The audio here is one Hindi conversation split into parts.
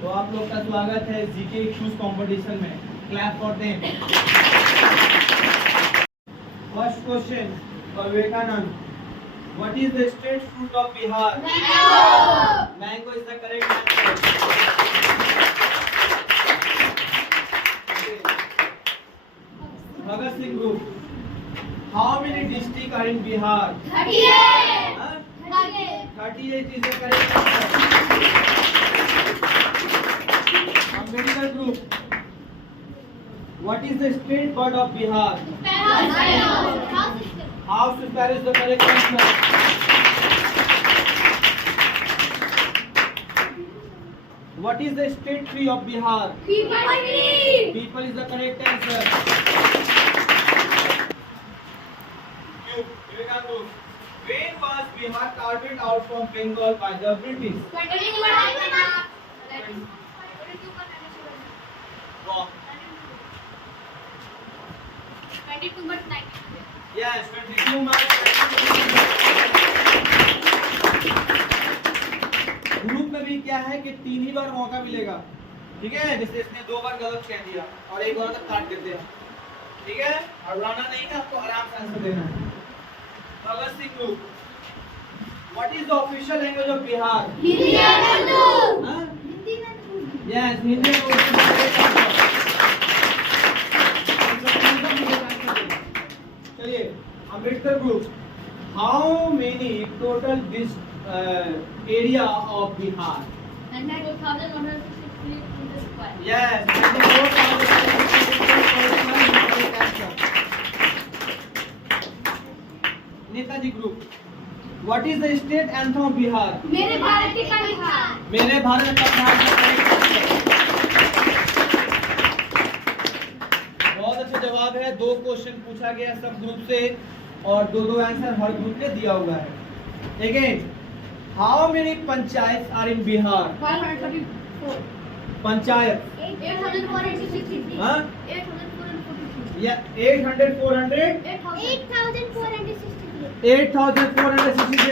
तो आप लोग का स्वागत है जीके क्विज कंपटीशन में। Clap for them. First question for Vivekananda, what is the state fruit of Bihar? Mango. Mango is the correct answer. Bhagat Singh group, how many district are in Bihar? 38। 38 is the correct answer. Ambedkar group, what is the state bird of Bihar? House sparrow is the correct answer. What is the state tree of Bihar? People tree. People is the correct answer. Vivekanand group, when was Bihar carved out from Bengal by the British? 22. Wrong. 22 but 92. Yes, 22 marks. Group में भी क्या है कि 3 ही बार मौका मिलेगा, ठीक है? जैसे इसने 2 बार गलत कह दिया और एक बार तक काट देते हैं, ठीक है? और रोना नहीं है, आपको आराम से आंसर देना है। Bhagat Singh group, what is the official language of Bihar? Hindi और उर्दू। हाँ? हिंदी और उर्दू। यस, हिंदी और उर्दू। चलिए, Ambedkar group, how many total this area of Bihar? 104,163 meters square. Yes, 94,000. Netaji group, what is the state anthem of Bihar? मेरे भारत की बिहार। मेरे भारत का बिहार। बहुत अच्छा जवाब है। 2 क्वेश्चन पूछा गया सब ग्रुप से और 2 आंसर हर ग्रुप ने दिया हुआ है। Again, how many panchayat are in Bihar? 534. Panchayat 8,463. हाँ? 8,443. या 800 400 8,463. 8,463।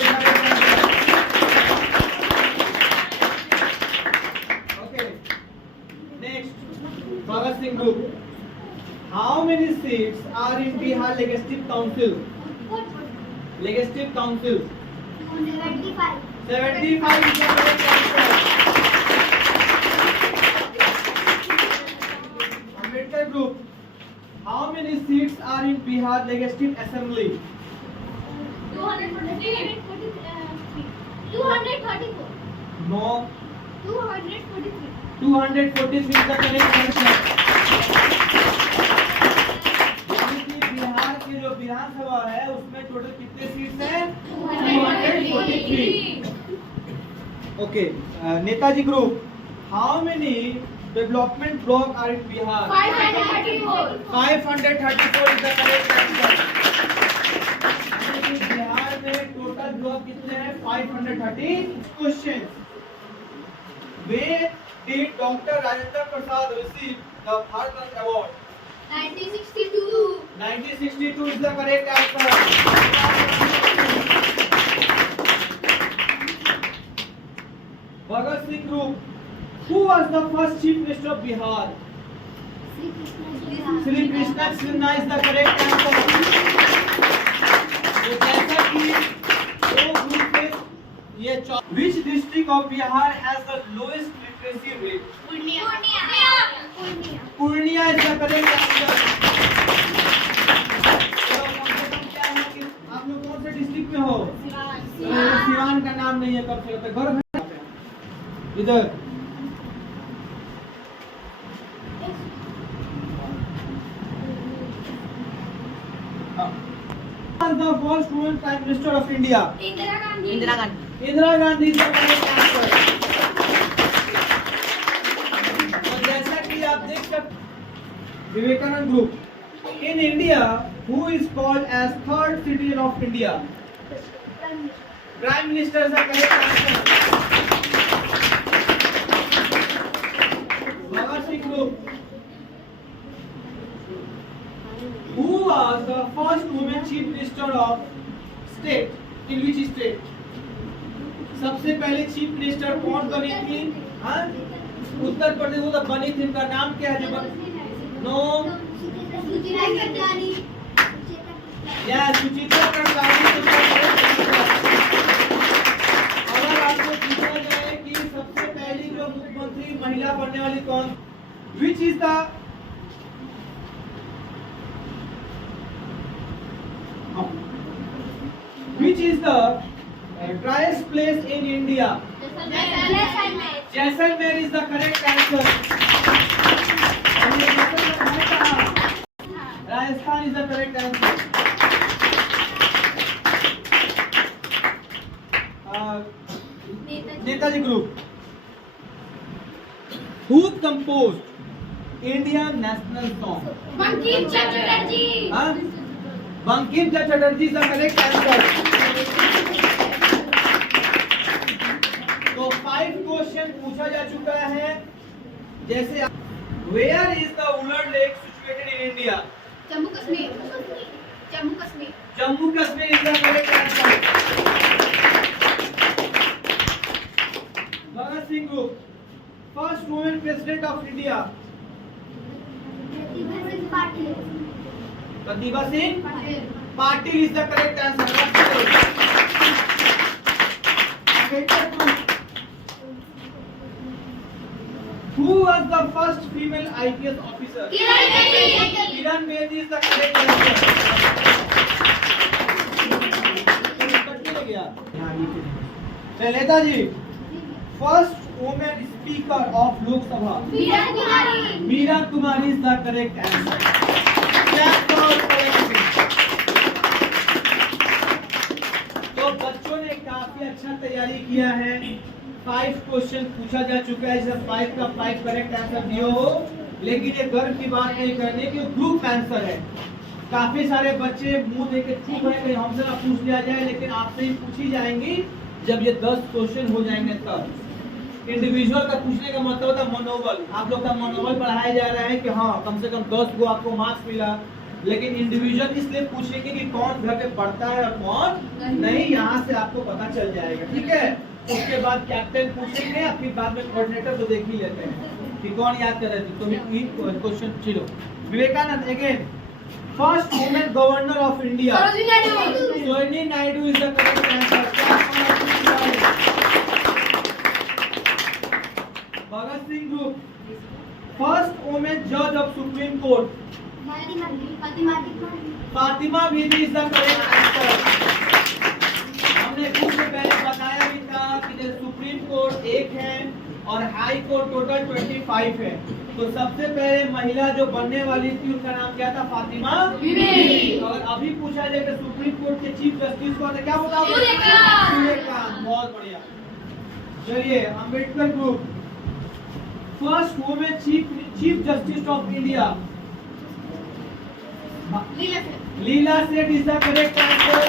Okay. Next, Bhagat Singh Group. How many seats are in Bihar Legislative Council? Legislative Council. 75. 75 is the correct answer. Ambedkar Group, how many seats are in Bihar Legislative Assembly? 234. No. 243. 243 is the correct answer. यानी कि बिहार की जो विधानसभा है उसमें टोटल कितने सीट्स हैं? 243. Okay, Netaji group, how many development block are in Bihar? 534. 534 is the correct answer. Bihar में टोटल ब्लॉक कितने हैं? 530. Question, When did Dr. Rajendra Prasad receive the Bharat Ratna Award? 1962. 1962 is the correct answer. Bhagat Singh Group, who was the first Chief Minister of Bihar? Sri Krishna Sinha is the correct answer. तो जैसा कि 2 ग्रुप में ये which district of Bihar has the lowest literacy rate? Purnia is the correct answer. तो कम से कम क्या है कि आप लोग कौन से डिस्ट्रिक्ट में हो? सिवान का नाम नहीं है, कब से होता है गर्व है इधर। The first woman Prime Minister of India? Indira Gandhi. Indira Gandhi is the correct answer. और जैसा कि आप देख सकते, Vivekananda group, in India, who is called as third citizen of India? Prime Minister is the correct answer. Bhagat Singh Group, who was the first woman chief minister of state? In which state? सबसे पहले चीफ मिनिस्टर कौन बनी थी? हाँ? उत्तर प्रदेश वो तो बनी थी, उनका नाम क्या है? नो या सुचित्रा करसानी। अगर आपको पूछा जाए कि सबसे पहली जो मुख्यमंत्री महिला बनने वाली कौन, which is the driest place in India? Jaisalmer is the correct answer. Rajasthan is the correct answer. Netaji Group. Who composed Indian national song? Bankim Chatterjee. Huh? Bankim Chatterjee is the correct answer. तो 5 क्वेश्चन पूछा जा चुका है। जैसे where is the Wular lake situated in India? Jammu Kashmir. Jammu Kashmir. Jammu Kashmir is the correct answer. Bhagat Singh group, first women president of India? Pratibha Singh Patil is the correct answer. Who was the first female IPS officer? Kiran Bedi is the correct answer. Shaileta ji, first women speaker of Lok Sabha? Meera Kumari is the correct answer. तो बच्चों ने काफी अच्छा तैयारी किया है। 5 क्वेश्चन पूछा जा चुका है, जब 5 का 5 करेक्ट आंसर दिए हो, लेकिन ये गर्व की बात नहीं करनी कि ग्रुप आंसर है। काफी सारे बच्चे मुंह देके चुप है, कहीं हमसे ना पूछ लिया जाए, लेकिन आपसे ही पूछी जाएंगी जब ये 10 क्वेश्चन हो जाएंगे तब। इंडिविजुअल का पूछने का मतलब होता है मनोबल। आप लोग का मनोबल बढ़ाया जा रहा है कि हाँ कम से कम 10 को आपको मार्क्स मिला, लेकिन इंडिविजुअल इसलिए पूछेंगे कि कौन घर पे पढ़ता है और कौन नहीं, यहाँ से आपको पता चल जाएगा। ठीक है, उसके बाद कैप्टन पूछेंगे, फिर बाद में कोऑर्डिनेटर तो देख ही लेते हैं कि कौन याद कर रहे थे। तो क्वेश्चन चलो, Vivekananda again, first women governor of India? Sarojini Naidu is the correct answer. Bhagat Singh group, first women जज of supreme court? Fatima Beevi is the correct answer. हमने कुछ पहले बताया भी था कि सुप्रीम कोर्ट 1 है और हाई कोर्ट टोटल 25 है। तो सबसे पहले महिला जो बनने वाली थी उनका नाम क्या था? फातिमा बीबी। अगर अभी पूछा जाए कि सुप्रीम कोर्ट के चीफ जस्टिस कौन है, क्या बताओगे? सूर्यकांत। बहुत बढ़िया। चलिए, Ambedkar group, first women chief justice of India? Leela Seth is the correct answer.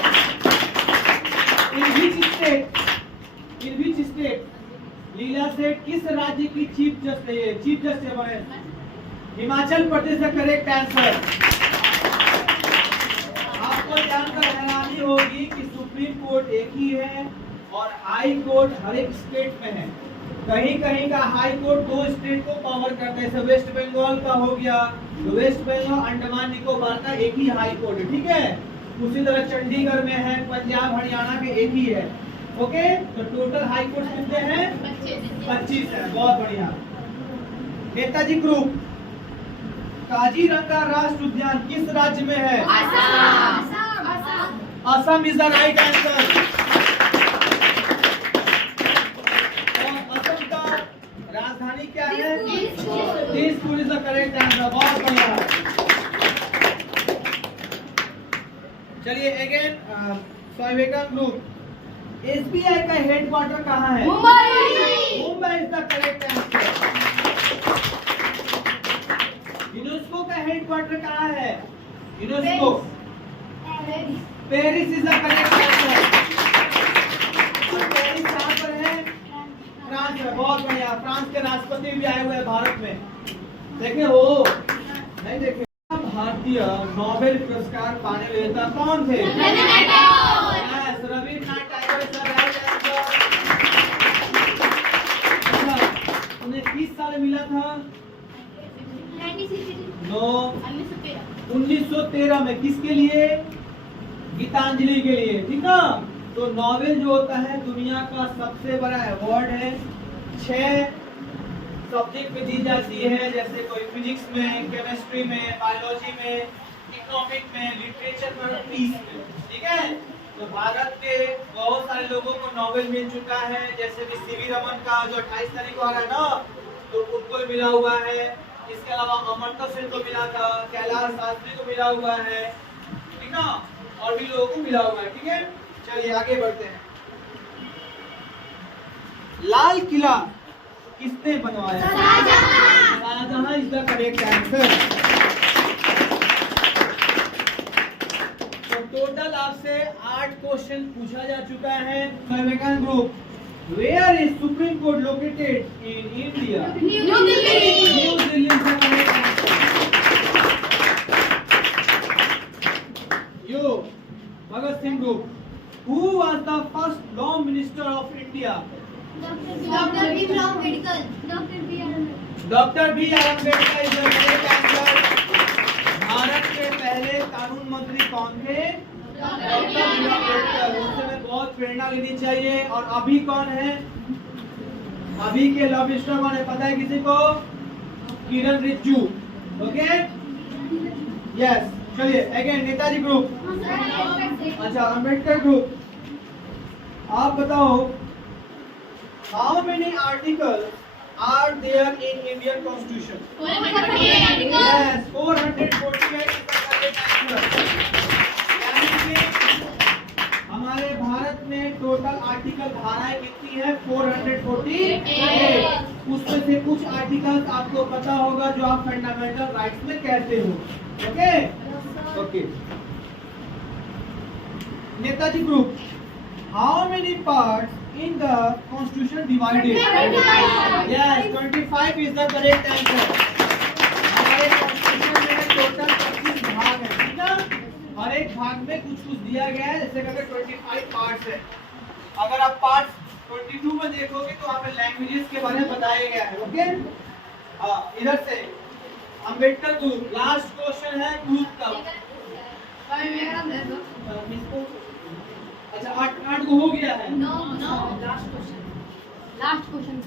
In which state Leela Seth किस राज्य की चीफ जस्टिस बने? हिमाचल प्रदेश का करेक्ट आंसर। आपको जानकर हैरानी होगी कि सुप्रीम कोर्ट एक ही है और हाई कोर्ट हर एक स्टेट में है। कहीं कहीं का हाई कोर्ट 2 स्टेट को पावर करता है, जैसे वेस्ट बंगाल का हो गया, तो वेस्ट बंगाल अंडमान निकोबार का एक ही हाई कोर्ट है। ठीक है, उसी तरह चंडीगढ़ में है, पंजाब हरियाणा के एक ही है। ओके, तो टोटल हाई कोर्ट कितने हैं? 25 है। बहुत बढ़िया। नेताजी ग्रुप, काजीरंगा राष्ट्रीय उद्यान किस राज्य में है? Assam is the right answer. और असम का राजधानी क्या है? Dispur is the correct answer. बहुत बढ़िया। चलिए अगेन, विवेकानंद ग्रुप, एसबीआई का हेडक्वार्टर कहाँ है? Mumbai is the correct answer. UNESCO का हेडक्वार्टर कहाँ है? UNESCO Paris is the correct answer. Paris कहाँ पर है? फ्रांस में। बहुत बढ़िया। फ्रांस के राष्ट्रपति भी आए हुए हैं भारत में, देखे हो? नहीं देखे? भारतीय नोबेल पुरस्कार पाने वाले नेता कौन थे? रविन्द्रनाथ टैगोर। उन्हें किस साल में मिला था? 1963 नो, 1913 1913 में। किसके लिए? गीतांजलि के लिए, ठीक ना। तो नोबेल जो होता है दुनिया का सबसे बड़ा अवार्ड है। 6 सब्जेक्ट में दी जाती है, जैसे कोई फिजिक्स में, केमिस्ट्री में, बायोलॉजी में, इकोनॉमिक में, लिटरेचर में और पीस में, ठीक है। तो भारत के बहुत सारे लोगों को नोबेल मिल चुका है, जैसे कि सीवी रमन का जो 28 तारीख को आ रहा है ना, तो उनको मिला हुआ है। इसके अलावा अमर्त्य सेन को मिला था, कैलाश शास्त्री को मिला हुआ है, ठीक ना, और भी लोगों को मिला हुआ है, ठीक है। चलिए आगे बढ़ते हैं। लाल किला किसने बनवाया? Shah Jahan is the correct answer. तो टोटल आपसे 8 क्वेश्चन पूछा जा चुका है। Vivekananda group, where is supreme court located in India? New Delhi new Delhi से करेक्ट आंसर। यो Bhagat Singh group, who was the first law minister of India? Doctor Bhimrao Ambedkar doctor B R Ambedkar is the correct answer. Bharat के पहले कानून मंत्री कौन थे? Doctor B R Ambedkar. उनसे हमें बहुत प्रेरणा लेनी चाहिए। और अभी कौन है? अभी के लॉ मिनिस्टर कौन है, पता है किसी को? किरण रिजिजू। Okay, yes. चलिए अगेन नेताजी ग्रुप, अच्छा अम्बेडकर ग्रुप, आप बताओ how many article are there in Indian Constitution? 448 Yes, 448 is the correct answer. यानी कि हमारे भारत में टोटल आर्टिकल धाराएं कितनी है? 448। उसमें से कुछ आर्टिकल्स आपको पता होगा जो आप फंडामेंटल राइट्स में कहते हो। Okay okay. Netaji group, how many parts in the constitution divided? 25. Yes, 25 is the correct answer. हमारे constitution में टोटल 25 भाग है, ठीक है। हर एक भाग में कुछ कुछ दिया गया है, जैसे करके 25 पार्ट्स है। अगर आप पार्ट 22 में देखोगे तो वहाँ पे लैंग्वेजेस के बारे में बताया गया है। ओके, हाँ इधर से अम्बेडकर ग्रुप, लास्ट क्वेश्चन है ग्रुप का। अच्छा 8 को हो गया है। Last question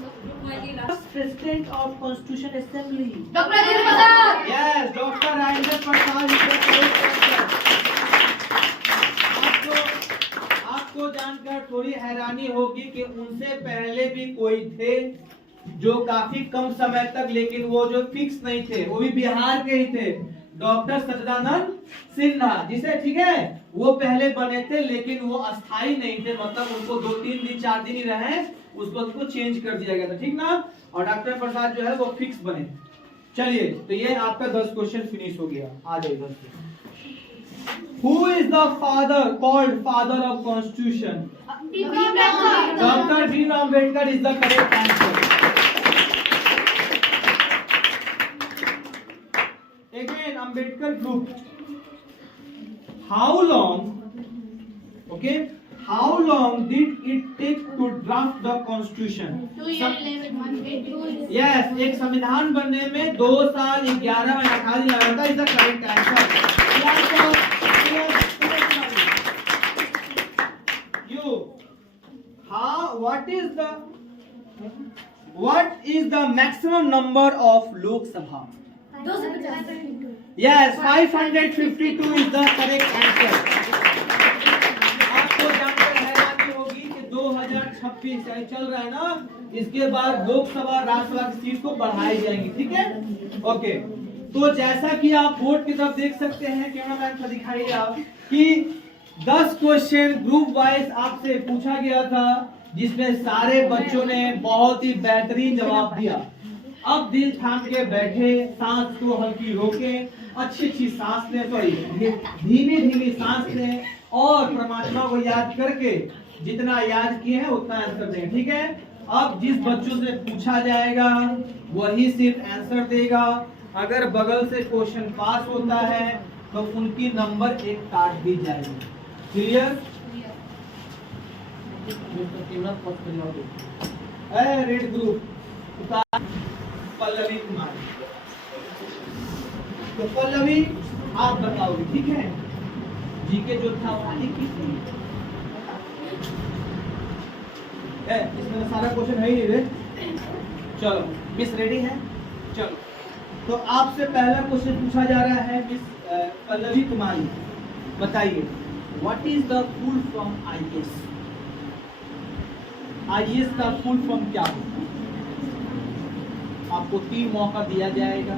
president of constitution assembly? Doctor Rajendra Prasad. Yes, doctor Rajendra Prasad. आपको जानकर थोड़ी हैरानी होगी कि उनसे पहले भी कोई थे जो काफी कम समय तक, लेकिन वो जो फिक्स नहीं थे, वो भी बिहार के ही थे। डॉक्टर सच्चिदानंद सिन्हा जिसे, ठीक है, वो पहले बने थे लेकिन वो अस्थाई नहीं थे, मतलब उनको 2-3 दिन 4 दिन ही रहे, उसको चेंज कर दिया गया था, ठीक ना। और डॉक्टर प्रसाद जो है वो फिक्स बने। चलिए, तो ये आपका 10 क्वेश्चन फिनिश हो गया। आ जाइए 10। Who is the father called father of constitution? Doctor Bhimrao Ambedkar is the correct answer. Again, Ambedkar group. How long? Okay. How long did it take to draft the constitution? 2 years 11 months. Yes, एक संविधान बनने में 2 साल 11 महीना 18 दिन लगा था। Is the correct answer. You. What is the maximum number of Lok Sabha? 250. Yes, 552 is the correct answer. आपको जानकर हैरानी होगी कि 2026 चल रहा है ना, इसके बाद लोकसभा राज्यसभा की सीट को बढ़ाई जाएंगी, ठीक है। ओके, तो जैसा कि आप बोर्ड की तरफ देख सकते हैं, कैमरामैन को दिखाइए आप, कि 10 क्वेश्चन ग्रुप वाइज आपसे पूछा गया था, जिसमें सारे बच्चों ने बहुत ही बेहतरीन जवाब दिया। अब दिल थाम के बैठे, सांस को हल्की रोके, अच्छी सांस लें, सॉरी धीमी सांस लें, और परमात्मा को याद करके जितना याद किए हैं उतना आंसर दें, ठीक है। अब जिस बच्चों से पूछा जाएगा वही सिर्फ आंसर देगा। अगर बगल से क्वेश्चन पास होता है तो उनकी नंबर 1 काट दी जाएगी। क्लियर? रेड ग्रुप पल्लवी कुमारी। तो पल्लवी आप बताओगे, ठीक है? जीके जो था वो लिख कीजिए। इसमें तो सारा क्वेश्चन है ही नहीं रे। चलो मिस रेडी है? चलो तो आपसे पहला क्वेश्चन पूछा जा रहा है मिस पल्लवी कुमारी, बताइए what is the full form IAS? IAS का फुल फॉर्म क्या होता है? आपको 3 मौका दिया जाएगा,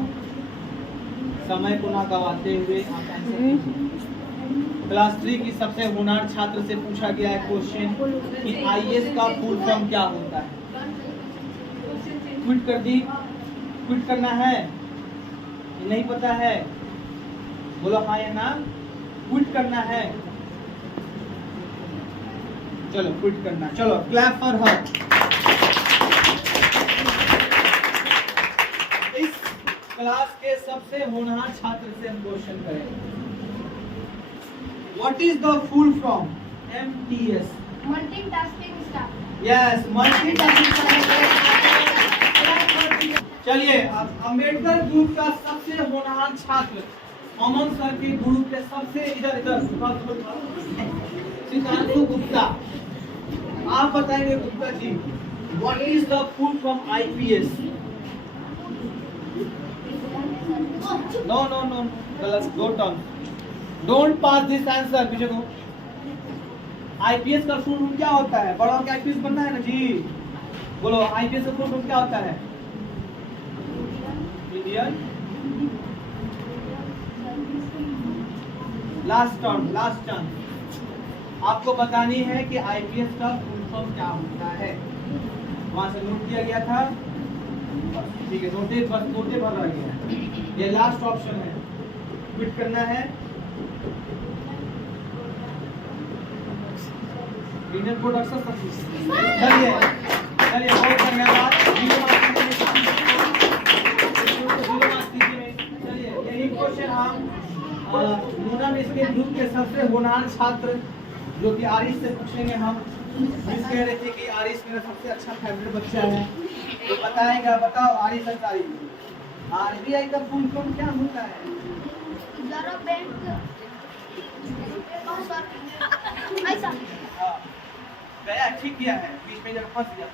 समय को ना गवाते हुए आप आंसर कीजिए। क्लास 3 की सबसे होनहार छात्र से पूछा गया है क्वेश्चन कि आईएएस का फुल फॉर्म क्या होता है। क्विट कर दी? क्विट करना है? नहीं पता है? बोलो हाँ या ना। क्विट करना है? चलो क्विट करना। चलो क्लैप फॉर हर। इस क्लास के सबसे होनहार छात्र से हम क्वेश्चन करेंगे। What is the full form? MTS। Multitasking staff. Yes, multitasking. चलिए अब अम्बेडकर ग्रुप का सबसे होनहार छात्र अमन सर के ग्रुप के सबसे इधर सिद्धांशु गुप्ता, आप बताएंगे Gupta ji what is the full form IPS? No no no गलत, दो term, don't pass this answer. पीछे दो। IPS का फुल फॉर्म क्या होता है? बड़ा होकर IPS बनना है ना जी। बोलो IPS का फुल फॉर्म क्या होता है? Indian last term, last chance. आपको बतानी है कि IPS का फुल फॉर्म क्या होता है। वहां से नोट किया गया था, ठीक है, नोटे भर रह गया। ये लास्ट ऑप्शन है, क्विट करना है। इंडियन प्रोडक्शन चलिए चलिए, बहुत धन्यवाद। चलिए यही क्वेश्चन हम नूनम इसके ग्रुप के सबसे होनहार छात्र जो कि आरिश से पूछेंगे। हम मिस कह रहे थे कि आरिश मेरा सबसे अच्छा फेवरेट बच्चा है, तो बताएगा। बताओ आरिश अंसारी, RBI का फुल फॉर्म क्या होता है? Reserve bank. ऐसा हाँ, गया, ठीक किया है, बीच में जब फंस गया।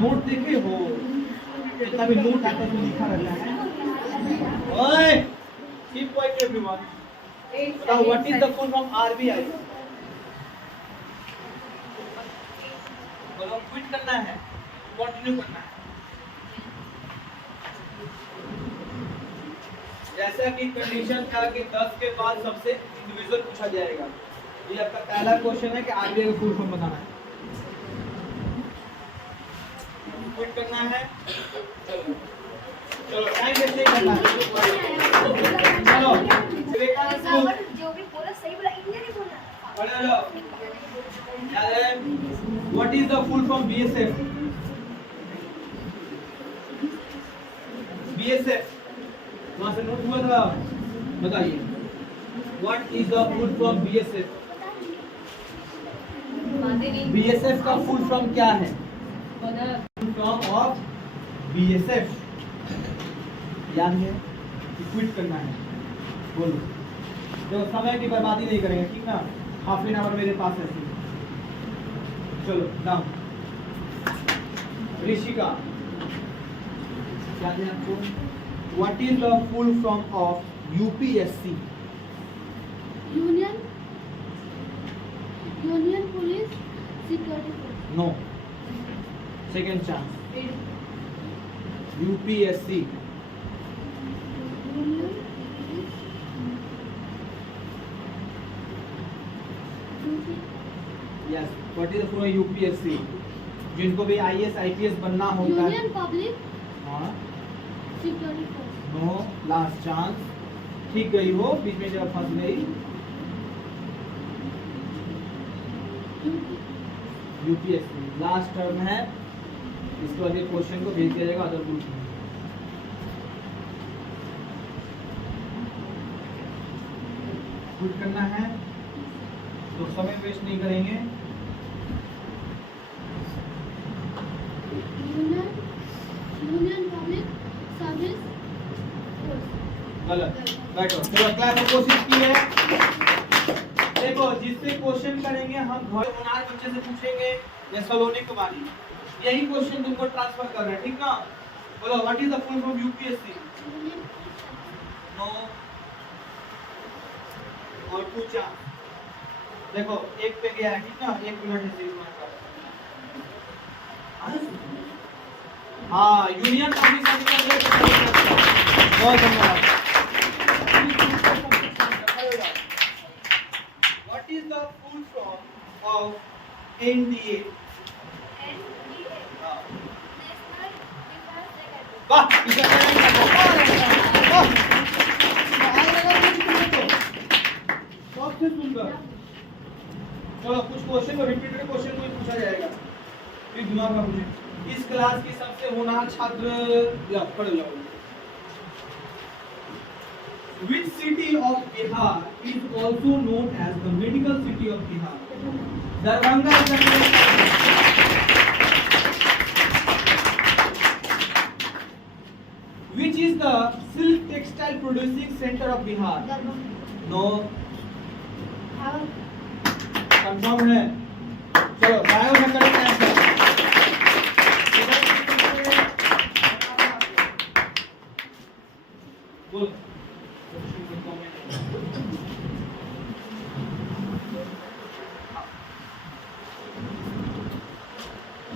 नोट देखे हो? जितना भी नोट आता है लिखा रहता है। ओए, कीप क्वाइट एवरीवन। बताओ what is the full form RBI? बोलो क्विट करना है, कंटिन्यू करना है। जैसा कि कंडीशन था कि 10 के बाद सबसे इंडिविजुअल पूछा जाएगा। ये आपका पहला क्वेश्चन है कि RBI का फुल फॉर्म बताना है। क्विट करना है? चलो चलो, टाइम वेस्ट नहीं करना है। चलो विवेकानंद स्कूल जो भी बोला सही बोला, इंडियन ही बोला। पढ़ लो। याद है what is the full form BSF? BSF वहां से नोट हुआ था, बताइए what is the full form BSF? BSF का फुल फॉर्म क्या है? फुल फॉर्म ऑफ BSF याद है कि क्विट करना है। बोलो, जो समय की बर्बादी नहीं करेंगे, ठीक ना? हाफ एन आवर मेरे पास है। चलो नाम ऋषिका, याद है आपको? What is the full form of UPSC? Union police security force. No, second chance. UPSC yes, what is the full UPSC? जिनको भी IAS IPS बनना होता है। यूनियन पब्लिक हाँ, security force. No, last chance. ठीक गई हो, बीच में जब फंस गई। UPSC लास्ट टर्म है, इसके बाद ये क्वेश्चन को भेज दिया जाएगा अदर ग्रुप में। क्विट करना है तो समय वेस्ट नहीं करेंगे। Union public service force. गलत। बैठो, चलो क्लास में कोशिश की है। देखो, जिससे क्वेश्चन करेंगे हम घर होनार बच्चे से पूछेंगे या सलोनी कुमारी, यही क्वेश्चन तुमको ट्रांसफर कर रहे हैं, ठीक ना? बोलो, what is the full form UPSC? No और पूछा। देखो, एक पे गया है, ठीक ना? 1 मिनट से 30 मिनट का। हाँ, यूनियन पब्लिक सर्विस। बहुत धन्यवाद। What is the full form of NDA? NDA हाँ। National defence academy. वाह, इधर वाह, सबसे सुंदर। चलो, कुछ क्वेश्चन को रिपीटेड क्वेश्चन को पूछा जाएगा, फिर दिमाग में पूछे। इस क्लास की सबसे होनहार छात्र पढ़ जाओ। Which city of Bihar is also known as the medical city of Bihar? Darbhanga is the correct answer. Which is the silk textile producing center of Bihar? No. Confirm है? चलो, गायो है correct answer. बोलो.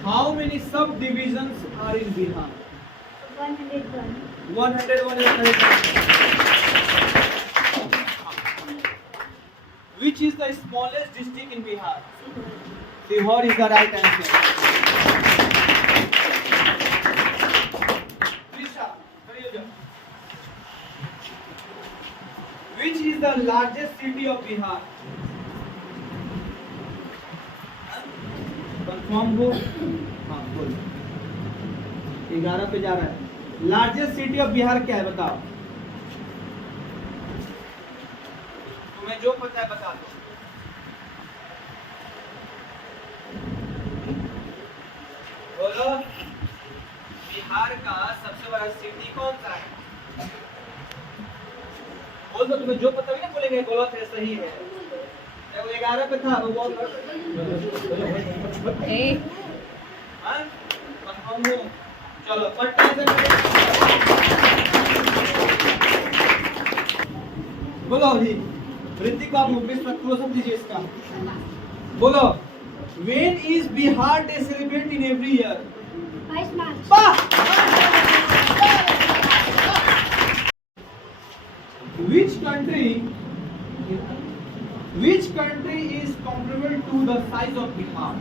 How many subdivisions are in Bihar? 101. 101 is the correct answer. Which is the smallest district in Bihar? Sihor is the right answer. Trisha, खड़ी हो जाओ. Which is the largest city of Bihar? Confirm हो? हाँ, बोलो. 11 पे जा रहा है. लार्जेस्ट सिटी ऑफ बिहार क्या है, बताओ. तुम्हें जो पता है बता दो. बोलो, बिहार का सबसे बड़ा सिटी कौन सा है? बोल दो, तुम्हें जो पता भी ना बोलेंगे गलत है सही है. जब 11 पे था वो बहुत हाँ, कंफर्म हो? चलो, पट्टा से बोलो अभी. ऋतिक बाबू, क्लोजअप दीजिए इसका. बोलो, when is Bihar Day celebrated in every year? 22 मार्च. वाह! Which country is comparable to the size of Bihar?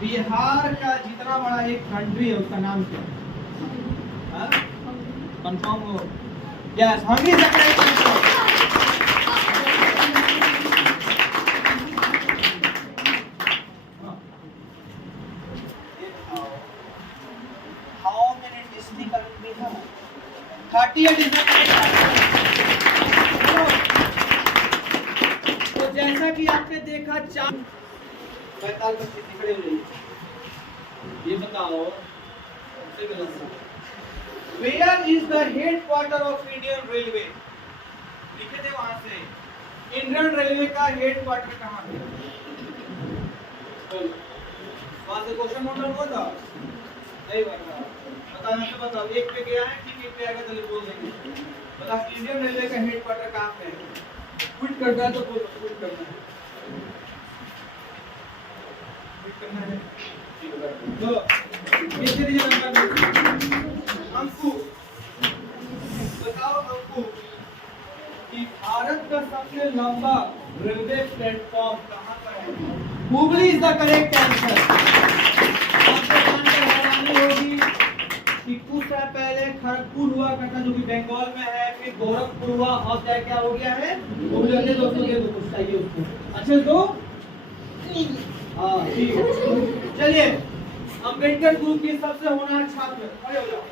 Bihar का जितना बड़ा एक कंट्री है उसका नाम क्या है? कंफर्म हो? यस, हंगरी से correct answer. How many districts are in Bihar? 38 is the correct answer. तो जैसा कि आपने देखा 45 बच्चे खड़े हो जाइए. ये बताओ, सबसे गलत सा. Where is the headquarter of Indian Railway? लिखे थे वहां से. इंडियन रेलवे का हेडक्वार्टर कहाँ है? वहां से क्वेश्चन नोट हुआ था? नहीं हुआ था. बताना तो बताओ. एक पे गया है, ठीक, एक पे आएगा तो बोल देंगे. बता, इंडियन रेलवे का हेडक्वार्टर कहाँ पे है? क्विट करना है तो बोलो, क्विट करना है. क्विट करना है. चलो, कितने दीजिए नंबर? अंकु, बताओ अंकु कि भारत का सबसे लंबा रेलवे प्लेटफॉर्म कहाँ पर है? Hubli is the correct answer. आपको जानकर हैरानी होगी कि कुछ साल पहले खड़गपुर हुआ करता जो कि बंगाल में है, फिर गोरखपुर हुआ और क्या हो गया है? हुबली. दोस्तों के कुछ चाहिए उसको. अच्छे तो हाँ, ठीक है. चलिए, अम्बेडकर ग्रुप के सबसे होनहार छात्र खड़े हो जाओ.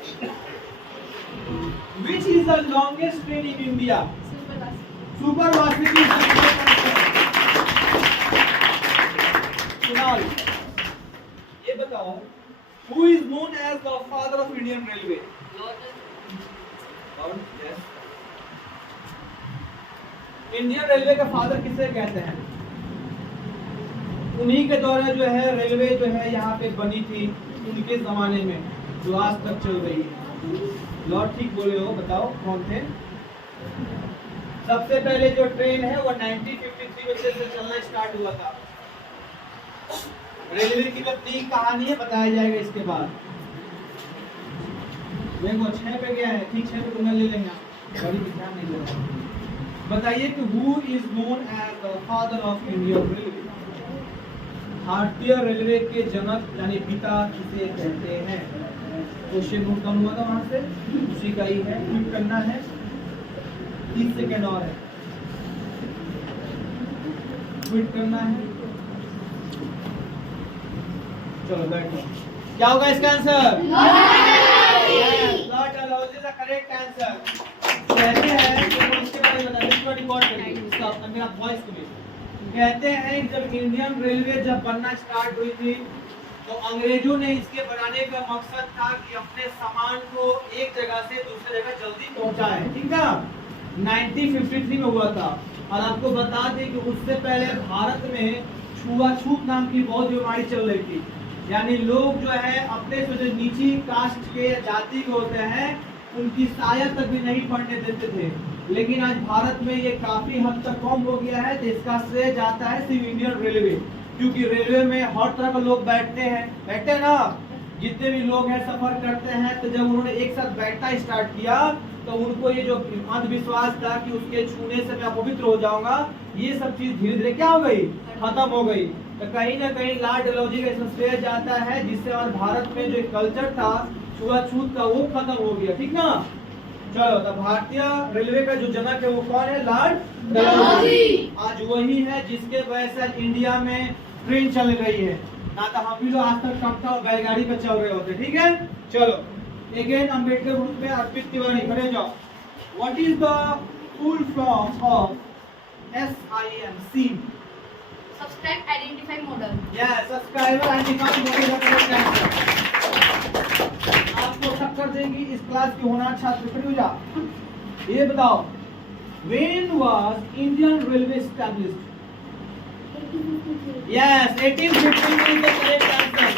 Which is the longest train in India? Supervarsity. सुनाओ, ये बताओ Who is known as the father of Indian Railway? Yes. Indian railway का फादर किसे कहते हैं? उन्हीं के द्वारा जो है रेलवे जो है यहाँ पे बनी थी, उनके जमाने में, जो आज तक चल रही है। लॉर्ड ठीक बोले हो, बताओ कौन थे? सबसे पहले जो ट्रेन है वो 1953 में से चलना स्टार्ट हुआ था। रेलवे की अपनी कहानी है, बताया जाएगा इसके बाद। देखो 6 पे गया है, ठीक 6 पे तुम्हें ले लेंगे, बड़ी ध्यान नहीं दे रहा। बताइए कि who is known as the father of Indian railway? भारतीय रेलवे के जनक यानी पिता किसे कहते हैं? क्वेश्चन नोट डाउन हुआ था वहां से, उसी का ही है, क्लिक करना है। 30 सेकेंड और है, क्विट करना है। चलो बैठो। क्या होगा इसका answer? Lord Dalhousie is the correct answer. कहते हैं कि इसके बारे में बताइए, इसको रिकॉर्ड करिए, इसका मेरा वॉइस को भी। कहते हैं कि जब इंडियन रेलवे जब बनना स्टार्ट हुई थी तो अंग्रेजों ने इसके बनाने का मकसद था कि अपने सामान को एक जगह से दूसरी जगह जल्दी पहुंचाए, ठीक ना? 1953 में हुआ था। और आपको बता दें कि उससे पहले भारत में छुआछूत नाम की बहुत बीमारी चल रही थी, यानी लोग जो है अपने से जो नीची कास्ट के जाति के होते हैं उनकी शायद तक भी नहीं पढ़ने देते थे। लेकिन आज भारत में ये काफी हद तक कम हो गया है, तो इसका श्रेय जाता है सिर्फ इंडियन रेलवे, क्योंकि रेलवे में हर तरह के लोग बैठते हैं ना, जितने भी लोग हैं सफर करते हैं। तो जब उन्होंने एक साथ बैठना स्टार्ट किया तो उनको ये जो अंधविश्वास था कि उसके छूने से मैं अपवित्र हो जाऊंगा, ये सब चीज धीरे धीरे क्या हो गई, खत्म हो गई। तो कहीं ना कहीं लॉर्ड डलहौजी का श्रेय जाता है, जिससे हमारे भारत में जो कल्चर था छुआछूत का वो खत्म हो गया, ठीक ना? चलो, तो भारतीय रेलवे का जो जनक है वो कौन है? लॉर्ड डलहौजी। आज वही है जिसके वजह से इंडिया में ट्रेन चल रही है, ना तो हम भी लोग आज तक टमटम और बैलगाड़ी पर चल रहे होते, ठीक है? चलो, अगेन अम्बेडकर ग्रुप में अर्पित तिवारी, खड़े जाओ। What is the full form of SIM? Subtract Identify Model. Yes, Subscriber Identify Model का करेक्ट आंसर। आपको टक्कर देगी इस क्लास की होना छात्र, खड़े हो जा। ये बताओ, when was Indian Railway established? 1853. Yes, 1853 is the correct answer.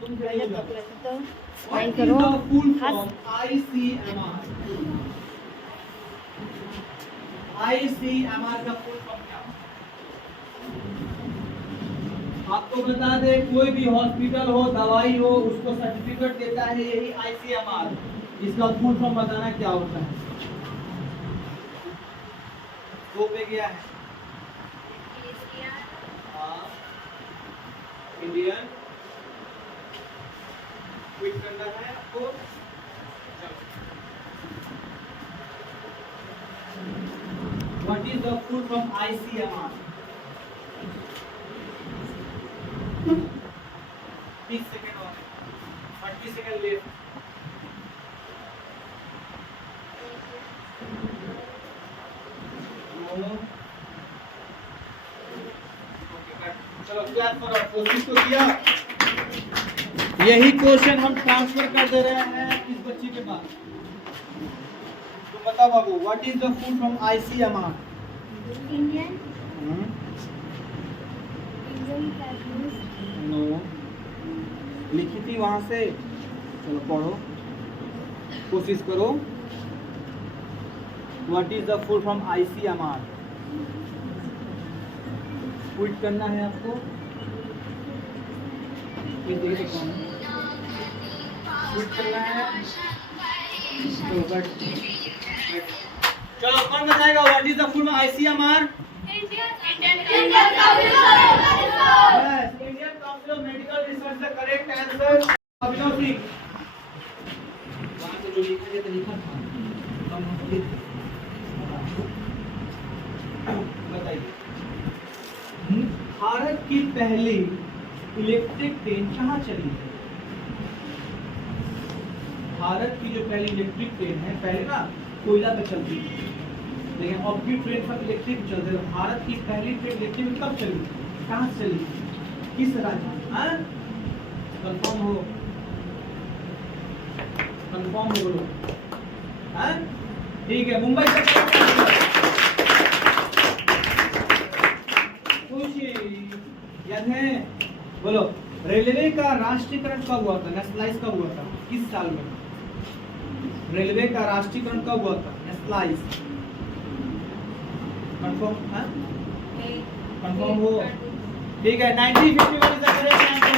तुम क्या बोला? What is the full form? ICMR. ICMR का फुल फॉर्म क्या? आपको बता दें, कोई भी हॉस्पिटल हो, दवाई हो, उसको सर्टिफिकेट देता है यही ICMR। इसका फुल फॉर्म बताना क्या होता है? 2 पे गया है। इंडियन क्विक करना है आपको। What is the full from ICMR? 30 second और 30 सेकंड लेफ्ट। चलो क्लास पर कोशिश तो किया। यही क्वेश्चन हम ट्रांसफर कर दे रहे हैं इस बच्चे के पास। तो बताओ बाबू, what is the full from ICMR? Indian. Indian Cabinet. No, लिखी थी वहां से। चलो पढ़ो, कोशिश करो। What is the full from ICMR? Quit करना है आपको। क्विट करना है। चलो कौन बताएगा what is the full from ICMR? Indian Cabinet. Yes, Indian Council of Medical Research the correct answer. अभिनव सिंह, वहाँ से जो लिखा था लिखा था, बताइए। भारत की पहली इलेक्ट्रिक ट्रेन कहाँ चली है? भारत की जो पहली इलेक्ट्रिक ट्रेन है, पहले ना कोयला पे चलती थी, लेकिन अब की ट्रेन सब इलेक्ट्रिक चल रही है। भारत की पहली ट्रेन इलेक्ट्रिक कब चली, कहाँ चली? किस राज्य? हाँ, कंफर्म हो बोलो। हाँ, ठीक है, मुंबई से याद है? बोलो, रेलवे का राष्ट्रीयकरण कब हुआ था? नेशनलाइज कब हुआ था? किस साल में? रेलवे का राष्ट्रीयकरण कब हुआ था? Nationalise confirm? हाँ, कंफर्म हो? ठीक है, 1951 इज द करेक्ट आंसर।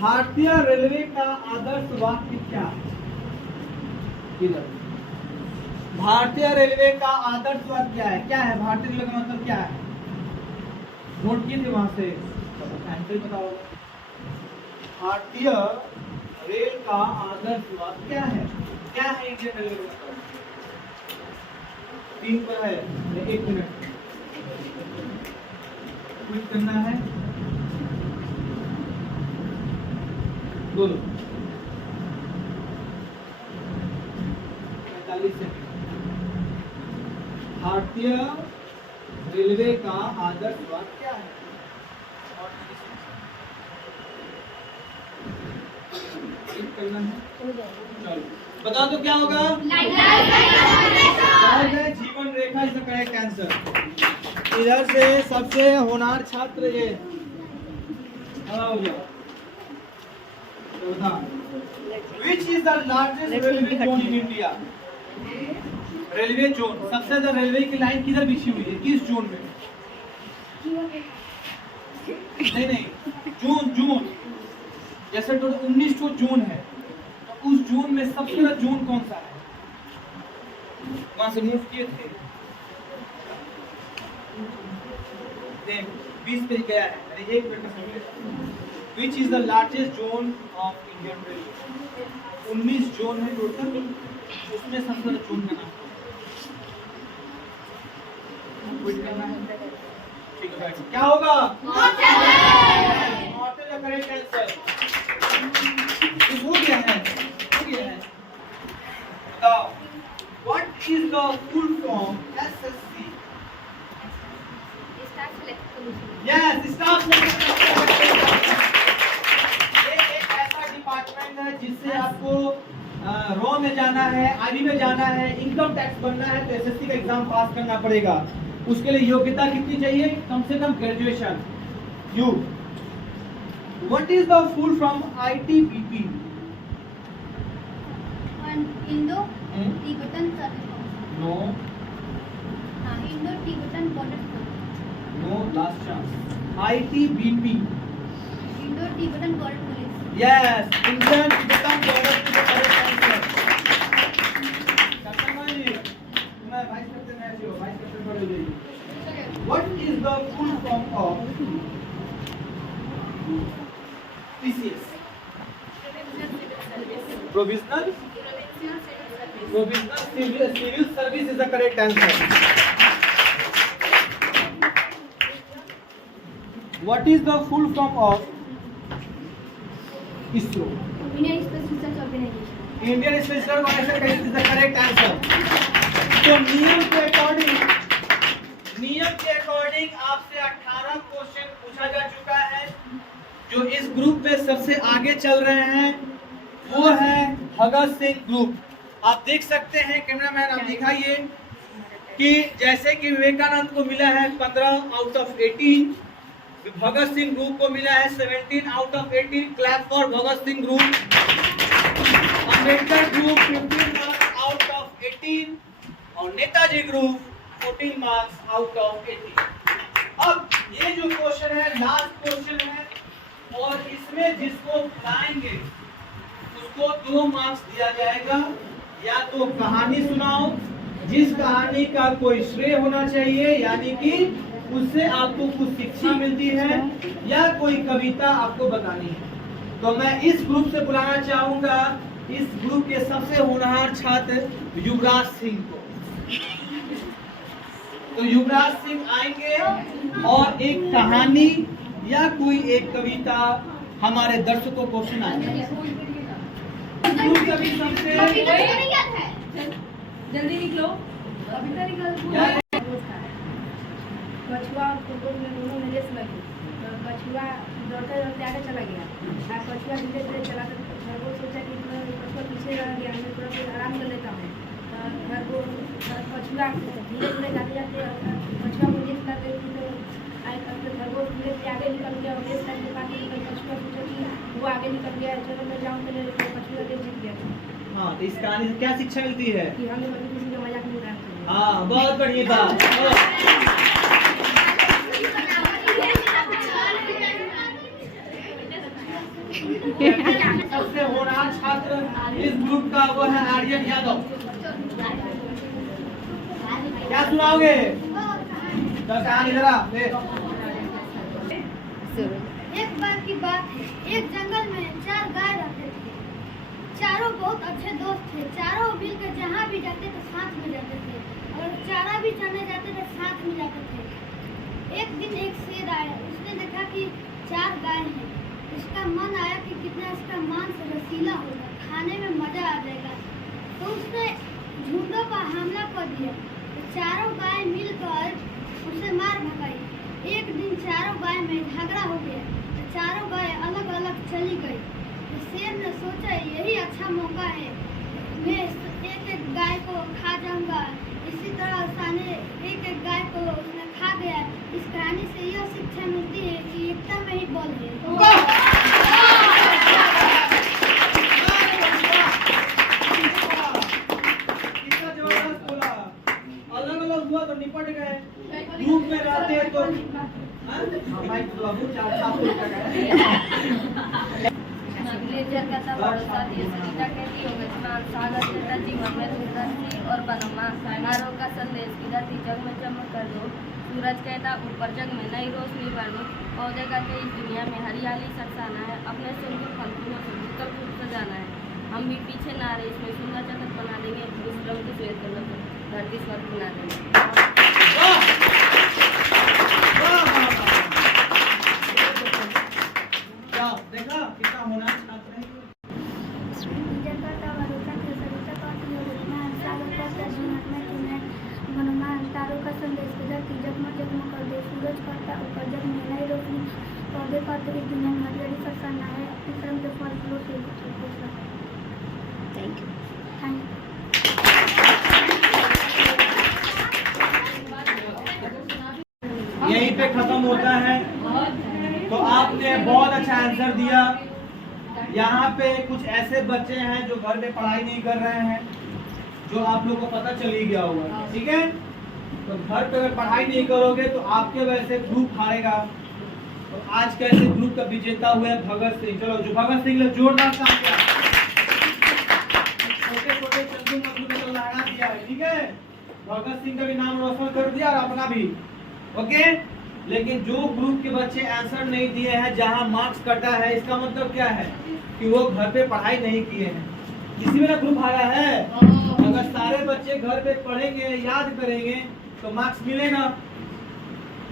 भारतीय रेलवे का आदर्श वाक्य क्या है? किधर? भारतीय रेलवे का आदर्श वाक्य क्या है? क्या है भारतीय रेलवे का मतलब क्या है? नोट किए थे वहां से, आंसर बताओ। भारतीय रेल का आदर्श वाक्य क्या है? क्या है इंडियन रेलवे का? 3 पर है, 1 मिनट क्विक करना है, बोलो। 45 सेकंड। भारतीय रेलवे का आदर्श वाक्य क्या है? करना है, चलो बता दो क्या होगा? जीवन रेखा इज द करेक्ट आंसर। इधर से सबसे होनहार छात्र ये हो गया। Which is the largest railway zone in India? Railway zone, सबसे ज्यादा रेलवे की लाइन किधर बिछी हुई है? किस जोन में? नहीं, जोन जैसे टोटल 19 तो जोन है, तो उस जोन में सबसे बड़ा जोन कौन सा है? वहां से मूव किए थे, 20 पे गया है, यानी 1 मिनट का समय। Which is the largest zone of Indian Railway? 19 zone है टोटल, उसमें सबसे बड़ा जोन का नाम क्या होगा? North is the correct answer. हो गया है। बताओ, what is the full form SSC? Yes, staff selection। एक ऐसा डिपार्टमेंट है जिससे आपको रॉ में जाना है, आईबी में जाना है, इनकम टैक्स बनना है, तो एसएससी का एग्जाम पास करना पड़ेगा। उसके लिए योग्यता कितनी चाहिए? कम से कम graduation. You what is the full from ITBP? Indo Tibetan no, Indo Tibetan border force. No, last chance. ITBP, Indo Tibetan border police. Yes, Indian Tibetan border police correct answer. Customer ji, मैं वाइस कैप्टन है, जो वाइस कैप्टन पर हो जाइए। What is the full form of PCS? Provisional Civil Service is the correct answer. What is the full form of ISRO? Indian Space Research Organization. Indian Space Research Organization is the correct answer. तो नियम के अकॉर्डिंग आपसे 18 क्वेश्चन पूछा जा चुका है। जो इस ग्रुप में सबसे आगे चल रहे हैं वो है भगत सिंह ग्रुप। आप देख सकते हैं, कैमरामैन आप दिखाइए कि जैसे कि विवेकानंद को मिला है 15 out of 18, Bhagat Singh group को मिला है 17 out of 18। Clap for Bhagat Singh group. Ambedkar group 15 marks out of 18 और Netaji group 14 marks out of 18। अब ये जो क्वेश्चन है लास्ट क्वेश्चन है, और इसमें जिसको बुलाएंगे उसको 2 मार्क्स दिया जाएगा। या तो कहानी सुनाओ, जिस कहानी का कोई श्रेय होना चाहिए, यानी कि उससे आपको कुछ शिक्षा मिलती है, या कोई कविता आपको बतानी है। तो मैं इस ग्रुप से बुलाना चाहूंगा इस ग्रुप के सबसे होनहार छात्र युवराज सिंह को। तो युवराज सिंह आएंगे और एक कहानी या कोई एक कविता हमारे दर्शकों को सुनाएंगे। सबसे जल्दी निकलो। क्या है? कछुआ और खरगोश में दोनों में रेस लगी। तो कछुआ दौड़ते दौड़ते आगे चला गया। कछुआ धीरे धीरे चला तो खरगोश सोचा कि कछुआ पीछे रह गया, मैं थोड़ा सा आराम कर लेता हूँ। कछुआ धीरे धीरे जाते जाते कछुआ को रेस लग गई थी। तो खरगोश धीरे धीरे आगे निकल गया और रेस करने के बाद कछुआ सोचा कि वो आगे निकल गया, चलो मैं जाऊँ, तो कछुआ रेस जीत गया। हाँ, तो इस कहानी से क्या शिक्षा मिलती है? कि हमें कभी किसी का मजाक नहीं उड़ाना चाहिए। हाँ, बहुत बढ़िया बात। सबसे होनहार छात्र इस ग्रुप का वो है आर्यन यादव। क्या सुनाओगे? तो कहानी जरा ले। एक बार की बात है, एक जंगल में 4 गाय रहते थे। चारों बहुत अच्छे दोस्त थे। चारों मिलकर जहाँ भी जाते थे साथ में जाते थे, और चारा भी चरने जाते थे साथ में जाते थे। एक दिन एक शेर आया, उसने देखा कि 4 गाय हैं। उसका मन आया कि कितना इसका मांस रसीला होगा, खाने में मजा आ जाएगा। तो उसने झुंडों पर हमला कर दिया। तो चारों गाय मिलकर उसे मार भगाई। एक दिन चारों गाय में झगड़ा हो गया, तो चारों गाय अलग अलग चली गई। तो शेर ने सोचा यही अच्छा मौका है, मैं एक एक गाय को खा जाऊंगा। इसी तरह उसने एक एक गाय को उसने खा गया। इस कहानी से यह शिक्षा मिलती है कि एकता में ही बल है। कितना जबरदस्त बोला। अलग अलग हुआ तो निपट गए, ग्रुप में रहते हैं तो माइक तो बाबू 4-7 रुपए का है। नेचर का था भरोसा दिए सरिता कहती होगा स्नान सागर देता जीवन में धरती और बनमा नारों का संदेश की धरती जग में चमक कर दो। सूरज कहता ऊपर जग में नई रोशनी भर दो। पौधे का इस दुनिया में हरियाली सरसाना है, अपने सुंदर फल फूलों से भूतल फूल सजाना है। हम भी पीछे ना रहे, इसमें सुंदर जगत बना देंगे, इस श्रम की श्वेत कलर को धरती स्वर्ग बना देंगे। देखा कितना होना छात्र है। तारों का संदेश धरती जगमग जगमग कर दे। सूरज करता ऊपर जग में नई रोशनी। पौधे का इस दुनिया में हरियाली सरसाना है, अपने कर्म के फल फूलों से थैंक यू। यहीं पे खत्म होता है। तो आपने बहुत अच्छा आंसर दिया। यहाँ पे कुछ ऐसे बच्चे हैं जो घर में पढ़ाई नहीं कर रहे हैं, जो आप लोग को पता चल ही गया होगा, ठीक है? तो घर पे अगर पढ़ाई नहीं करोगे तो आपके वजह से ग्रुप हारेगा। तो आज कैसे ग्रुप का विजेता हुआ है भगत सिंह। चलो, जो भगत सिंह ने जोरदार काम किया, छोटे छोटे चंदू मंदू को लहरा दिया है, ठीक है? भगत सिंह का भी नाम रोशन कर दिया और अपना भी, ओके? लेकिन जो ग्रुप के बच्चे आंसर नहीं दिए हैं, जहां मार्क्स कटा है, इसका मतलब क्या है कि वो घर पे पढ़ाई नहीं किए हैं। इसी में ना ग्रुप हारा है। अगर सारे बच्चे घर पे पढ़ेंगे, याद करेंगे तो मार्क्स मिलेगा।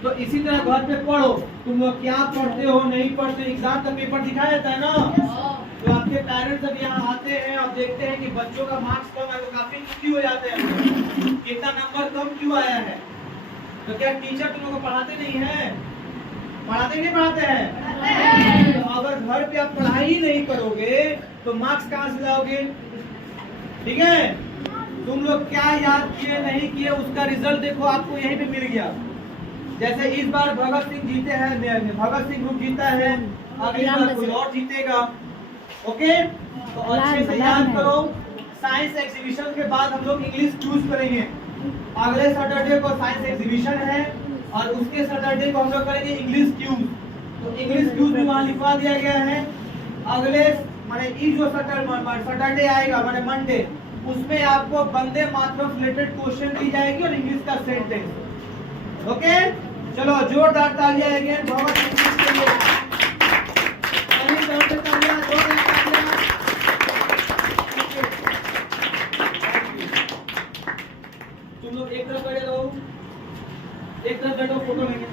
तो इसी तरह घर पे पढ़ो। तुम लोग क्या पढ़ते हो नहीं पढ़ते, एग्जाम का पेपर दिखाया जाता है ना। तो आपके पेरेंट्स जब यहाँ आते हैं और देखते हैं कि बच्चों का मार्क्स कम है तो काफी दुखी हो जाते हैं, कितना नंबर कम क्यों आया है। तो क्या टीचर तुम लोग को पढ़ाते नहीं है? पढ़ाते नहीं पढ़ाते हैं? तो अगर घर पे आप पढ़ाई ही नहीं करोगे तो मार्क्स कहाँ से लाओगे, ठीक है? तुम लोग क्या याद किए नहीं किए उसका रिजल्ट देखो, आपको यहीं पे मिल गया। जैसे इस बार भगत सिंह जीते हैं, भगत सिंह ग्रुप जीता है, अगली बार कोई और जीतेगा, ओके? तो अच्छे से याद करो। साइंस एग्जीबिशन के बाद हम लोग इंग्लिश चूज करेंगे। अगले सैटरडे को साइंस एग्जीबिशन है और उसके सैटरडे को हम लोग करेंगे इंग्लिश क्यूज। तो इंग्लिश क्यूज भी वहाँ लिखवा दिया गया है। अगले माने इस जो सैटरडे आएगा माने मंडे, उसमें आपको वंदे मातरम रिलेटेड क्वेश्चन दी जाएगी और इंग्लिश का सेंटेंस, ओके? चलो जोरदार तालियां अगेन भगत सिंह के लिए। जोरदार तालियां। तुम लोग एक तरफ खड़े रहो, एक तरफ बैठो, फोटो लेंगे।